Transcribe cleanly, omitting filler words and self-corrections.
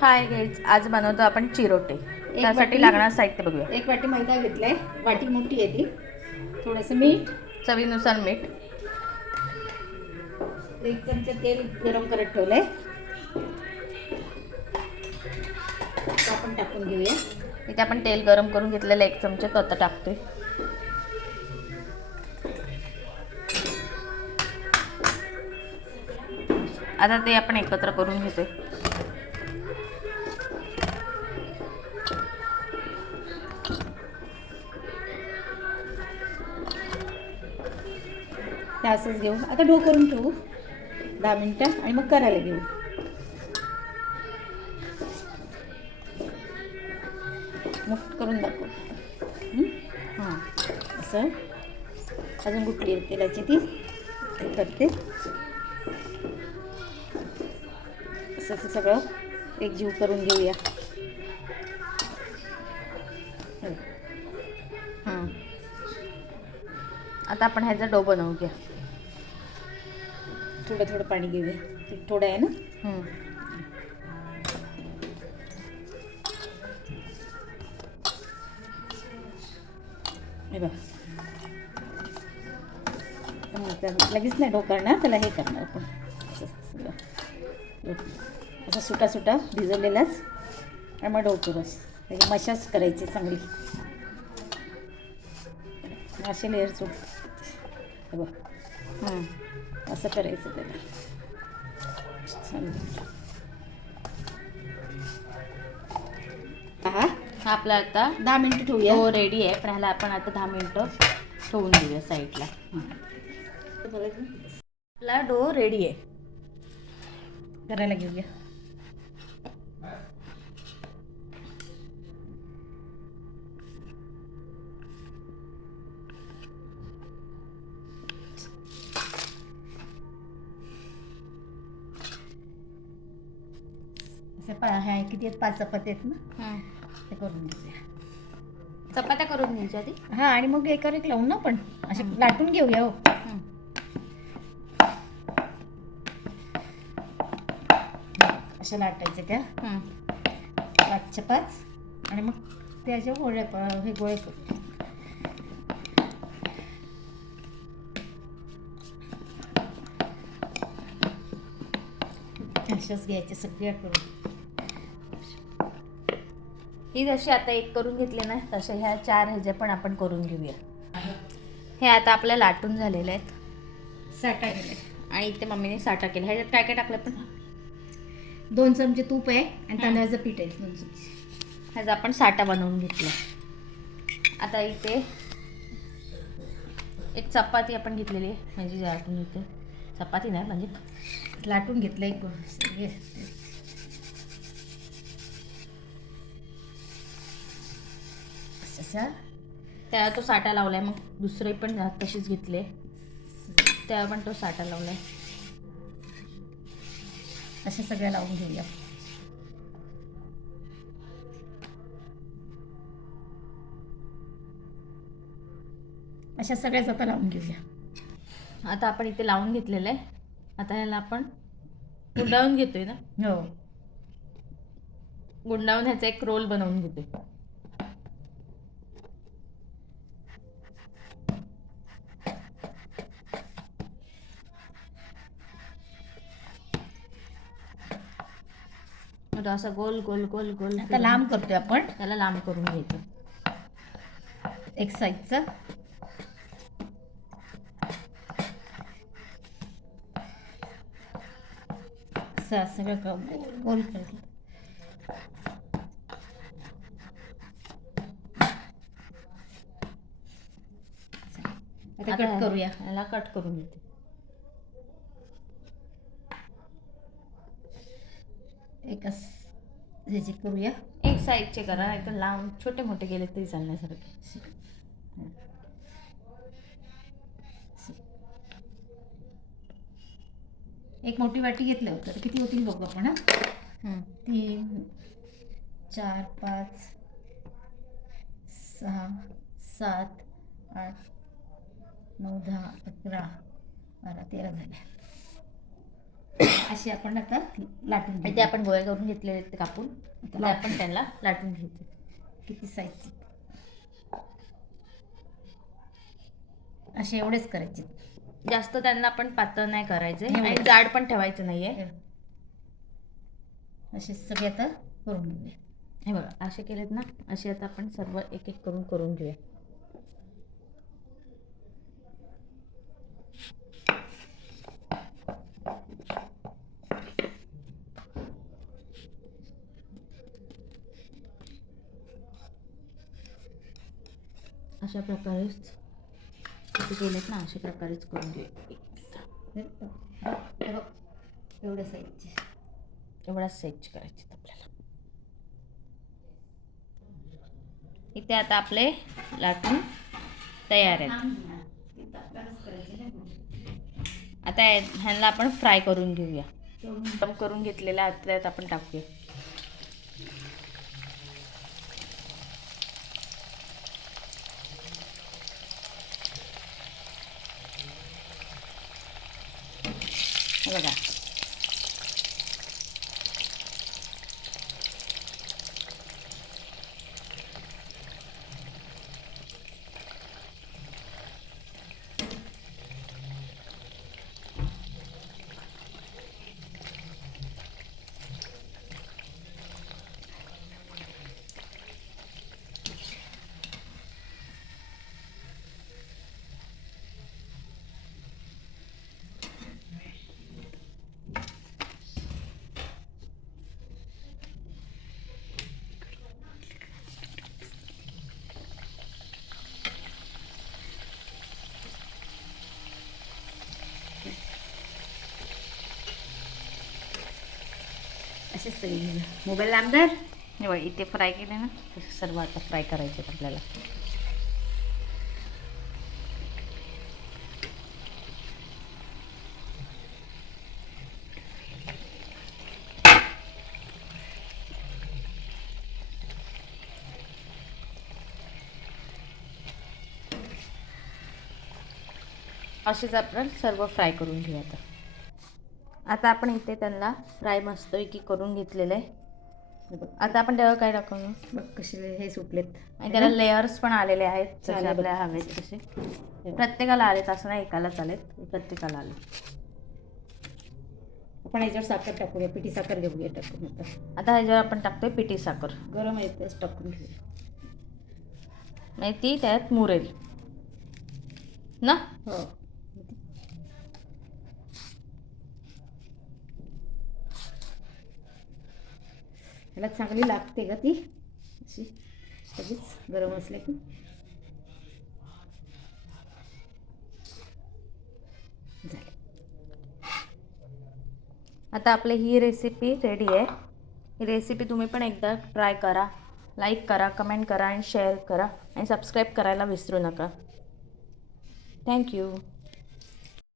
Hi guys, आज बनवतो आपण चिरोटे. त्यासाठी लागणारं साहित्य बघूया. 1 वाटी मैदा घेतलाय, वाटी मोठी आहे ती. थोडंसं मीठ, चवीनुसार मीठ, 1 चमचा तेल गरम करत ठेवलंय. आपण टाकून घेऊया. इथे आपण तेल गरम करून घेतलेलं 1 चमचा तो आता टाकतोय. आता ते आपण एकत्र करून घेतोय. ते असंच घेऊ. आता डो करून ठेवू 10 मिनिटं आणि मग करायला घेऊ. मुठ करून दाखव. हां, असं अजून गुटली आहे तेलाची, ती करते. असं सगळं एकजीव करून घेऊया. आता आपण ह्याचा डो बनवूया. थोडं थोडं पाणी घेऊया. थोडं आहे ना. हे बघ, लगेच नाही डो करणार, त्याला हे करणार आपण असं सुटा सुटा भिजवलेलाच आणि मग डो करूस. त्याची मशाज करायची चांगली. असे लेअर सुट. हे बघ, असं करायचं त्याला. हा आपला आता 10 मिनिटं ठेवूया. डो रेडी आहे, पण ह्याला आपण आता 10 मिनिटं ठेवून देऊया साईडला. आपला डो रेडी आहे, करायला घेऊया. असे किती आहेत? 5 चपाती आहेत ना, ते करून घेऊया. चपात्या करून घ्यायच्या आधी. हां, आणि मग एकावर एक लावून ना आपण असे लाटून घेऊया. हो, अशा लाटायच्या त्या 5च्या 5 आणि मग त्याच्या गोळ्या हे गोळे करू. अशाच घ्यायचे सगळ्या करून. ही जशी आता एक करून घेतली ना, तशा ह्या 4 ह्याच्या पण आपण करून घेऊया. हे आता आपल्या लाटून झालेले आहेत, साठा केले. आणि इथे मम्मीने साठा केला. ह्याच्यात काय काय टाकलं? पण 2 चमचे तूप आहे आणि तांदळाचं पीठ आहे 2 चमचे. ह्याचा आपण साठा बनवून घेतला. आता इथे एक चपाती आपण घेतलेली आहे, म्हणजे लाटून घेते. चपाती नाही, म्हणजे लाटून घेतलं एक त्याला तो साठा लावलाय. मग दुसरे पण तशीच घेतले, त्याला पण तो साठा लावलाय. अशा सगळ्या लावून घेऊया. अशा सगळ्याच आता लावून घेऊया. आता आपण इथे लावून घेतलेलं आहे. आता ह्याला आपण गुंडाळून घेतोय ना. हो, गुंडाळून ह्याचा एक रोल बनवून घेतोय. असं गोल गोल गोल गोल आता लांब करतोय आपण. त्याला लांब करून घ्यायचं एक साईडचा. सगळं गोल करायचं. आता कट करूया. याला कट करून घेते. एकच ह्याची करूया. एक साईडचे करा, नाही तर लांब छोटे मोठे गेले तरी चालण्यासारखे. एक मोठी वाटी घेतलं होतं, किती होतील बघू आपण. 3 4 5 6 7 8 9 10 11 12 13 झाल्या. अशी आपण आता लाटून इथे घेऊ. आपण गोळे करून घेतलेले आहेत ते कापून. आता आता आपण त्यांना लाटून घ्यायचे. किती साईजची असे एवढेच करायचे. जास्त त्यांना आपण पातळ नाही करायचे एवढे. आणि जाड पण ठेवायचं नाहीये. असे सगळे आता करून घेऊया. हे बघा असे केलेत ना, असे आता आपण सर्व एक एक करून घेऊया. अशा प्रकारेच किती केलेत ना, अशा प्रकारेच करून घेऊया. हे बघ, एवढ्या साईजचे. एवढाच साईज करायचे आपल्याला. इथे आता आपले लाटून तयार आहेत. आता ह्यांना आपण फ्राय करून घेऊया. गरम करून घेतलेल्या आहेत त्यात आपण टाकूया. हे बघा असेच सगळे मोबाईल आमदार. हे बघा इथे फ्राय केले ना, तसे सर्व आता फ्राय करायचे आहेत आपल्याला. असेच आपण सर्व फ्राय करून घेऊ. आता आपण इथे त्यांना फ्राय मस्तपैकी करून घेतलेलं आहे. आता आपण त्यावर काय टाकून बघ कसे हे सुटलेत. आणि त्याला लेयर्स पण आलेले आहेत जसे चालेल. आपल्याला हवेत तसे. प्रत्येकाला आलेत, असं नाही एकालाच आलेत, प्रत्येकाला आले. आपण याच्यावर साखर टाकूया, पिठी साखर घेऊया टाकून. आता ह्याच्यावर आपण टाकतोय पिठी साखर. गरम आहे तेच टाकून घेऊया. नाही ती त्यात मुरेल ना. हो. त्याला चांगली लागते का ती अशी लगेच गरम असल्या की. झाले. आता आपली ही रेसिपी रेडी आहे. ही रेसिपी तुम्ही पण एकदा ट्राय करा. लाईक करा, कमेंट करा आणि शेअर करा आणि सबस्क्राईब करायला विसरू नका. थँक्यू.